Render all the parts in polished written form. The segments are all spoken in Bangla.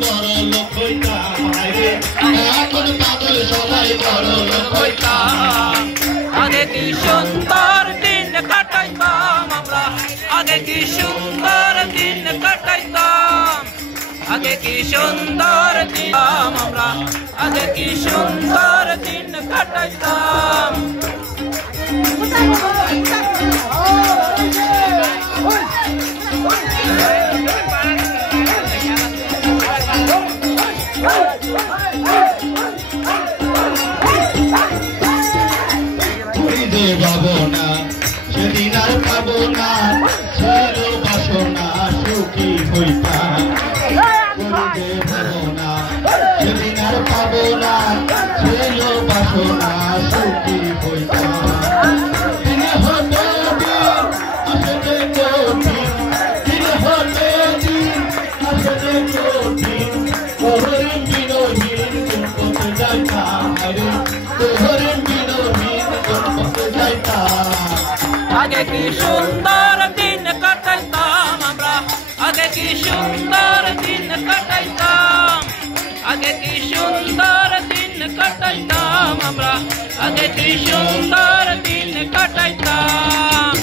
বড় লোক হইতাম এখন পাগল সবাই বড় লোক হইতাম আগে কি সুন্দর দিন কাটাইতাম আমরা আগে কি সুন্দর দিন কাটাইতাম আগে কি সুন্দর দিন আমরা আগে কি সুন্দর দিন কাটাইতাম পাবো না সেদিন আর পাবো না ছিল বাসনা সুখী হইতাম পাবো না সেদিন আর পাবো না ছিল বাসনা সুখী হইতাম আগে কি সুন্দর দিন কাটাইতাম আমরা আগে কি সুন্দর দিন কাটাইতাম আগে কি সুন্দর দিন কাটাইতাম আমরা আগে কি সুন্দর দিন কাটাইতাম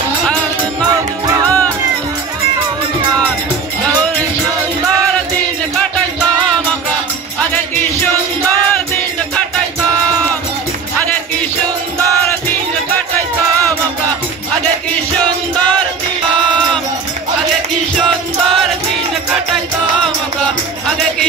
সুন্দর দিন কাটাইতাম আমরা আগে কি সুন্দর দিন কাটাইতাম আগে কি সুন্দর দিন কাটাইতাম আমরা আগে কি সুন্দর দিন আগে কি সুন্দর দিন কাটাইতাম আমরা আগে কি